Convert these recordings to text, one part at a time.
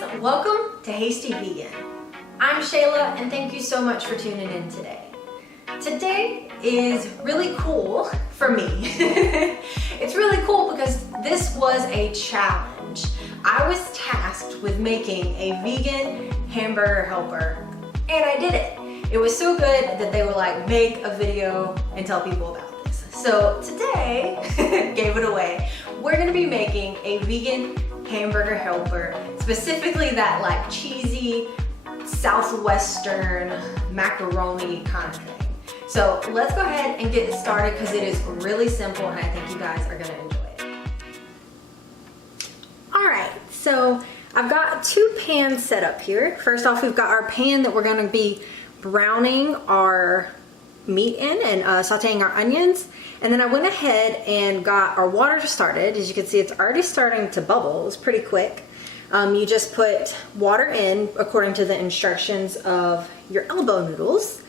guys, welcome to Hasty Vegan. I'm Shayla and thank you so much for tuning in today. Today is really cool for me. It's really cool because this was a challenge. I was tasked with making a vegan hamburger helper and I did it. It was so good that they were like, make a video and tell people about this. So today, gave it away, we're gonna be making a vegan hamburger helper, specifically that like cheesy southwestern macaroni kind of thing. So let's go ahead and get started because it is really simple and I think you guys are gonna enjoy it. All right, so I've got two pans set up here. First off, we've got our pan that we're gonna be browning our meat in and sauteing our onions. And then I went ahead and got our water started. As you can see, it's already starting to bubble. It's pretty quick. You just put water in according to the instructions of your elbow noodles.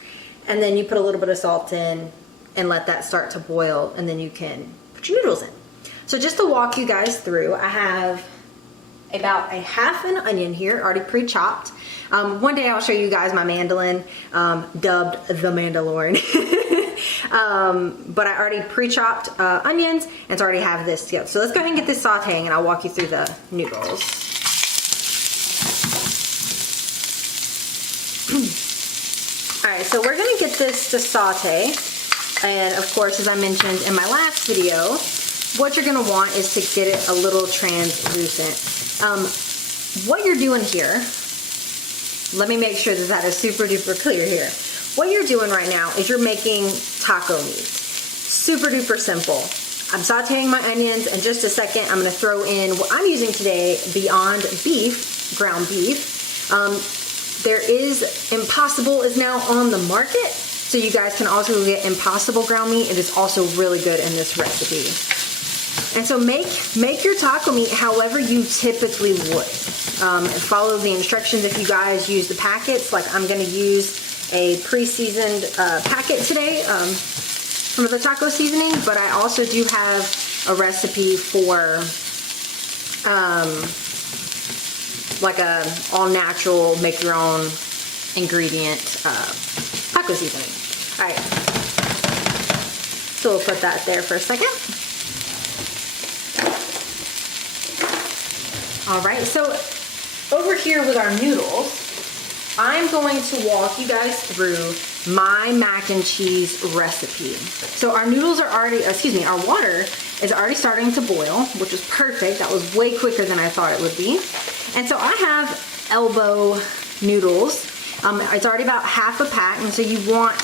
And then you put a little bit of salt in and let that start to boil. And then you can put your noodles in. So just to walk you guys through, I have about a half an onion here, already pre-chopped. One day I'll show you guys my mandolin, dubbed the Mandalorian. But I already pre-chopped onions and so I already have this together. So let's go ahead and get this sauteing and I'll walk you through the noodles. Alright, so we're gonna get this to saute. And of course, as I mentioned in my last video, what you're gonna want is to get it a little translucent. What you're doing here, let me make sure that that is super duper clear here. What you're doing right now is you're making taco meat. Super duper simple. I'm sauteing my onions. In just a second, I'm gonna throw in what I'm using today, Beyond Beef, ground beef. There is Impossible is now on the market. So you guys can also get Impossible ground meat. It is also really good in this recipe. And so make your taco meat however you typically would. Follow the instructions if you guys use the packets. Like I'm gonna use a pre-seasoned packet today from the taco seasoning, but I also do have a recipe for like a all-natural, make your own ingredient taco seasoning. All right, so we'll put that there for a second. All right, so over here with our noodles, I'm going to walk you guys through my mac and cheese recipe. So our noodles are already, our water is already starting to boil, which is perfect. That was way quicker than I thought it would be. And so I have Elbow Noodles. It's already about half a pack, and so you want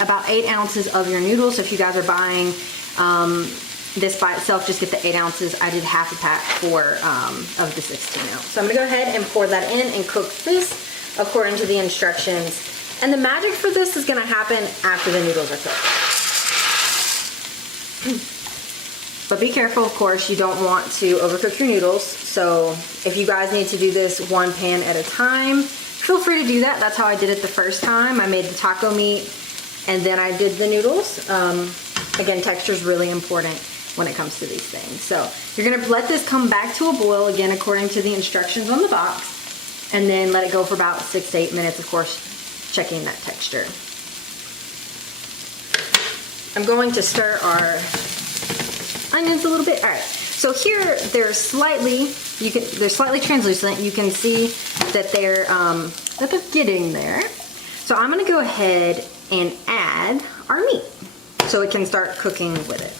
about 8 ounces of your noodles. So if you guys are buying this by itself, just get the 8 ounces. I did half a pack of the 16 ounce. So I'm gonna go ahead and pour that in and cook this according to the instructions. And the magic for this is gonna happen after the noodles are cooked. But be careful, of course, you don't want to overcook your noodles. So if you guys need to do this one pan at a time, feel free to do that. That's how I did it the first time. I made the taco meat and then I did the noodles. Again, texture is really important when it comes to these things. So you're gonna let this come back to a boil, again, according to the instructions on the box, and then let it go for about 6 to 8 minutes, of course, checking that texture. I'm going to stir our onions a little bit. All right, so here they're slightly translucent. You can see that they're getting there. So I'm gonna go ahead and add our meat so it can start cooking with it.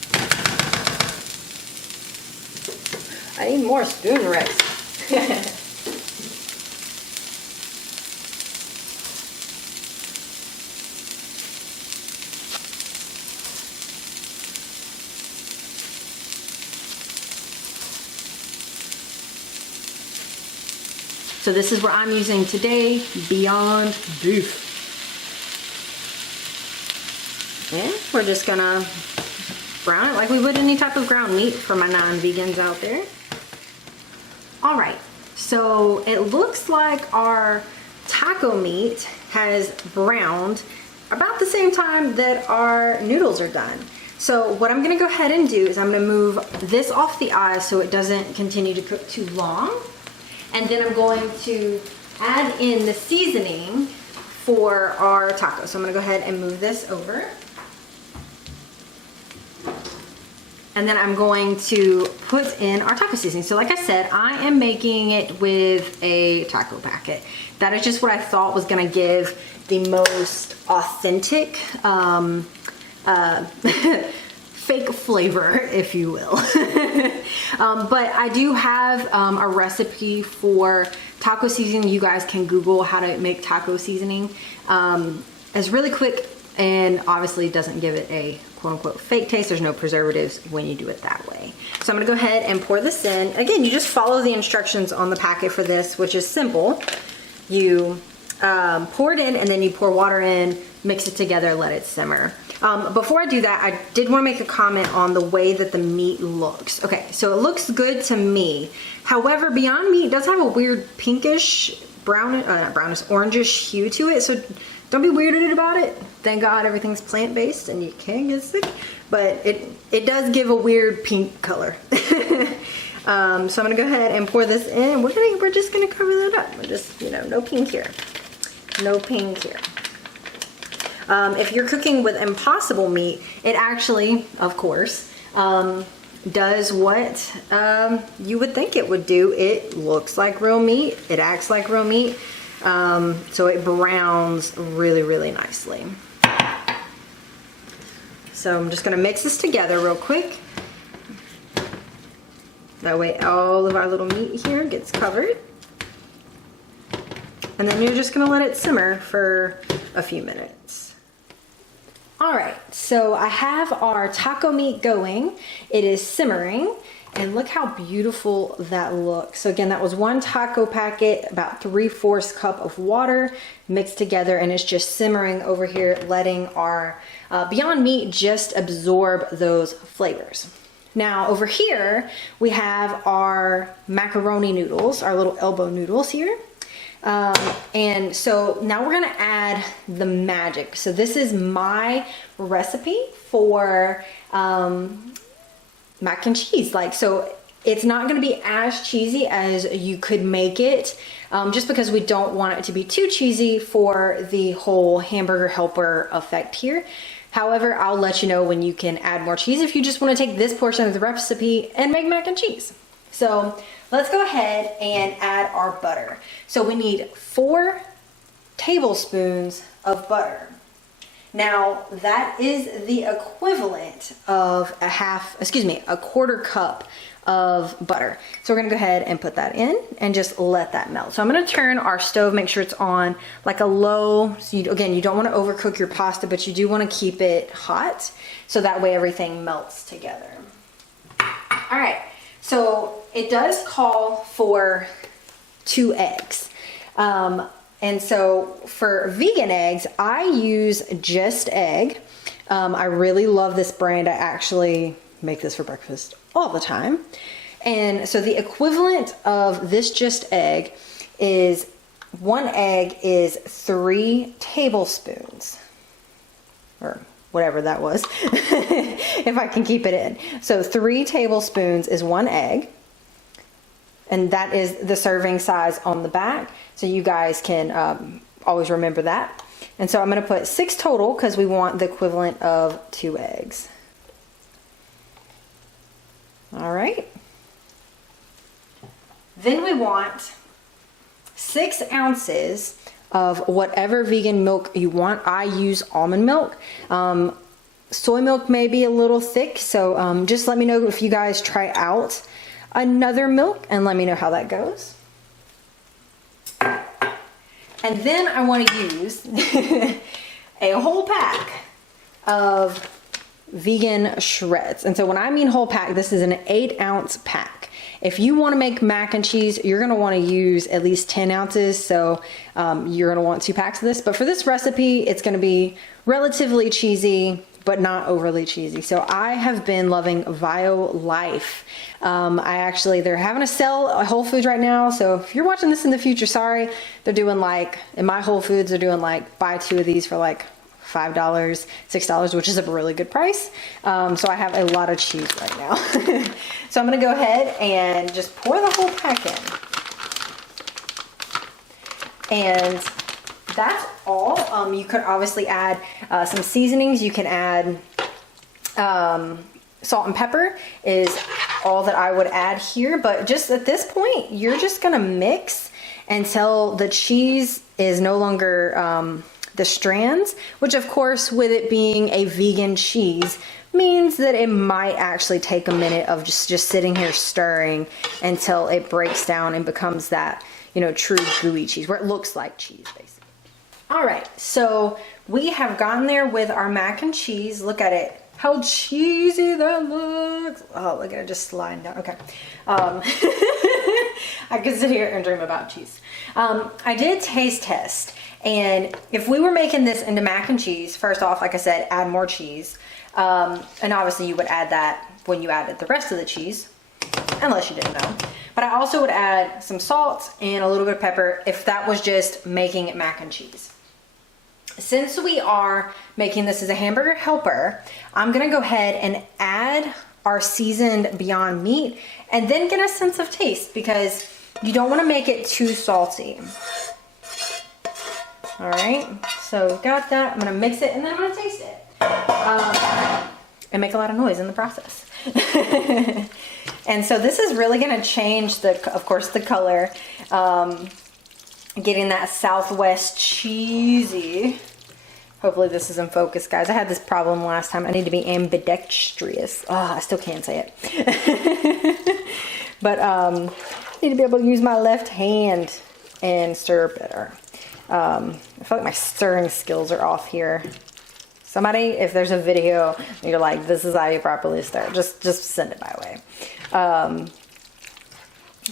I need more spoon rice. So this is what I'm using today, Beyond Beef. And we're just gonna brown it like we would any type of ground meat for my non-vegans out there. All right, so it looks like our taco meat has browned about the same time that our noodles are done. So what I'm gonna go ahead and do is I'm gonna move this off the eye so it doesn't continue to cook too long. And then I'm going to add in the seasoning for our tacos. So I'm gonna go ahead and move this over. And then I'm going to put in our taco seasoning. So like I said, I am making it with a taco packet. That is just what I thought was gonna give the most authentic fake flavor, if you will. But I do have a recipe for taco seasoning. You guys can Google how to make taco seasoning. It's really quick and obviously doesn't give it a quote unquote fake taste. There's no preservatives when you do it that way. So I'm gonna go ahead and pour this in. Again, you just follow the instructions on the packet for this, which is simple. You pour it in and then you pour water in, mix it together, let it simmer. Before I do that, I did want to make a comment on the way that the meat looks. Okay, so it looks good to me. However, Beyond Meat does have a weird pinkish, brownish, orangish hue to it. So don't be weirded about it. Thank God everything's plant-based and you can't get sick. But it does give a weird pink color. So I'm gonna go ahead and pour this in. We're just gonna cover that up. We're just, you know, no pink here. No pink here. If you're cooking with impossible meat, it actually, of course, does what you would think it would do. It looks like real meat. It acts like real meat. So it browns really, really nicely. So I'm just going to mix this together real quick. That way all of our little meat here gets covered. And then you're just going to let it simmer for a few minutes. All right, so I have our taco meat going. It is simmering, and look how beautiful that looks. So again, that was one taco packet, about 3/4 cup of water mixed together, and it's just simmering over here, letting our Beyond Meat just absorb those flavors. Now over here, we have our macaroni noodles, our little elbow noodles here. And so now we're gonna add the magic. So this is my recipe for mac and cheese. So it's not gonna be as cheesy as you could make it, just because we don't want it to be too cheesy for the whole hamburger helper effect here. However, I'll let you know when you can add more cheese if you just want to take this portion of the recipe and make mac and cheese. So let's go ahead and add our butter. So we need 4 tablespoons of butter. Now that is the equivalent of a 1/4 cup of butter. So we're gonna go ahead and put that in and just let that melt. So I'm gonna turn our stove, make sure it's on like a low, so again, you don't wanna overcook your pasta, but you do wanna keep it hot, so that way everything melts together. All right, so it does call for 2 eggs. And so for vegan eggs, I use Just Egg. I really love this brand. I actually make this for breakfast all the time. And so the equivalent of this Just Egg is 1 egg is 3 tablespoons, or whatever that was, if I can keep it in. So 3 tablespoons is 1 egg. And that is the serving size on the back. So you guys can always remember that. And so I'm gonna put 6 total because we want the equivalent of 2 eggs. All right. Then we want 6 ounces of whatever vegan milk you want. I use almond milk. Soy milk may be a little thick, so just let me know if you guys try out another milk and let me know how that goes. And then I want to use a whole pack of vegan shreds. And so when I mean whole pack, this is an 8-ounce pack. If you want to make mac and cheese, you're going to want to use at least 10 ounces. So you're going to want 2 packs of this. But for this recipe, it's going to be relatively cheesy, but not overly cheesy. So I have been loving Bio Life. They're having a sale at Whole Foods right now. So if you're watching this in the future, sorry, they're doing in my Whole Foods, they're doing buy 2 of these for $5, $6, which is a really good price. So I have a lot of cheese right now. So I'm gonna go ahead and just pour the whole pack in. And that's all. You could obviously add some seasonings. You can add salt and pepper is all that I would add here. But just at this point, you're just gonna mix until the cheese is no longer the strands, which of course, with it being a vegan cheese, means that it might actually take a minute of just sitting here stirring until it breaks down and becomes that, you know, true gooey cheese, where it looks like cheese, basically. All right, so we have gotten there with our mac and cheese. Look at it, how cheesy that looks. Oh, look at it just sliding down. Okay. I could sit here and dream about cheese. I did taste test, and if we were making this into mac and cheese, first off, like I said, add more cheese. And obviously you would add that when you added the rest of the cheese, unless you didn't know. But I also would add some salt and a little bit of pepper if that was just making it mac and cheese. Since we are making this as a hamburger helper, I'm gonna go ahead and add our seasoned Beyond Meat and then get a sense of taste, because you don't wanna make it too salty. All right, so got that. I'm gonna mix it and then I'm gonna taste it. And make a lot of noise in the process. And so this is really gonna change of course, the color. Getting that Southwest cheesy. Hopefully this is in focus, guys. I had this problem last time. I need to be ambidextrous. Oh, I still can't say it. But I need to be able to use my left hand and stir better. I feel like my stirring skills are off here. Somebody, if there's a video and you're like, this is how you properly stir, just send it my way. But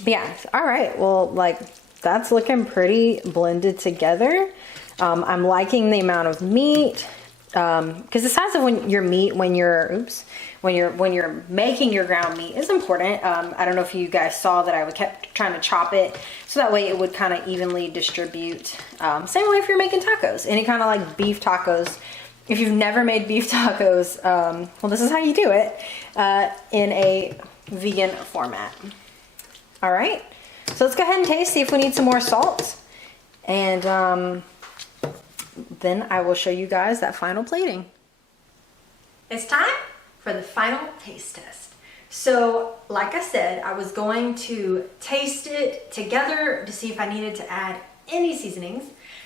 yeah, all right. Well, like, that's looking pretty blended together. I'm liking the amount of meat, because the size of your meat when you're making your ground meat is important. I don't know if you guys saw that I kept trying to chop it so that way it would kind of evenly distribute. Same way if you're making tacos, any kind of like beef tacos. If you've never made beef tacos, well, this is how you do it in a vegan format. All right, so let's go ahead and taste, see if we need some more salt. And then I will show you guys that final plating. It's time for the final taste test. So, like I said, I was going to taste it together to see if I needed to add any seasonings,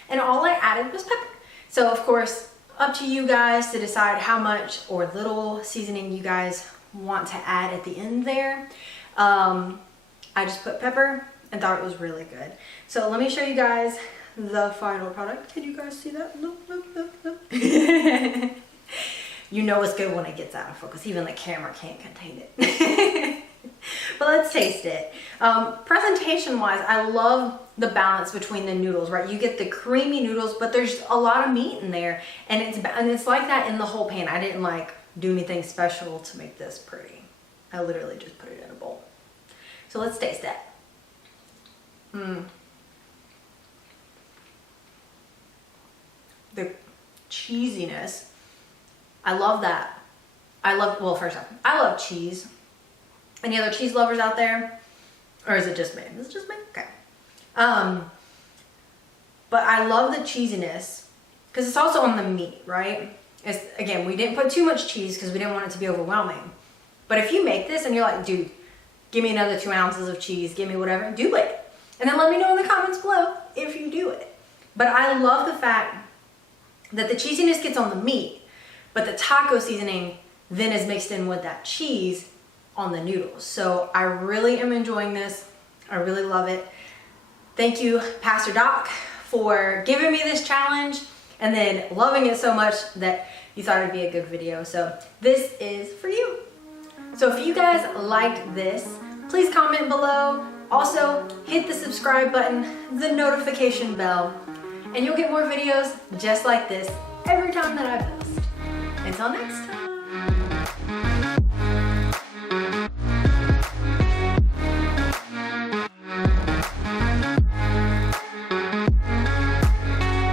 and all I added was pepper. So, of course, up to you guys to decide how much or little seasoning you guys want to add at the end there. I just put pepper and thought it was really good. So let me show you guys the final product. Can you guys see that? No. You know it's good when it gets out of focus. Even the camera can't contain it. But let's taste it. Presentation wise, I love the balance between the noodles, right? You get the creamy noodles, but there's a lot of meat in there, and it's like that in the whole pan. I didn't like do anything special to make this pretty. I literally just put it in a bowl. So let's taste that. The cheesiness, I love that. Well, first off, I love cheese. Any other cheese lovers out there? Or is it just me? Is it just me? Okay. But I love the cheesiness because it's also on the meat, right? Again, we didn't put too much cheese because we didn't want it to be overwhelming. But if you make this and you're like, dude, give me another 2 ounces of cheese, give me whatever, do it. And then let me know in the comments below if you do it. But I love the fact that the cheesiness gets on the meat, but the taco seasoning then is mixed in with that cheese on the noodles. So I really am enjoying this. I really love it. Thank you, Pastor Doc, for giving me this challenge and then loving it so much that you thought it'd be a good video. So this is for you. So if you guys liked this, please comment below. Also, hit the subscribe button, the notification bell, and you'll get more videos just like this every time that I post. Until next time.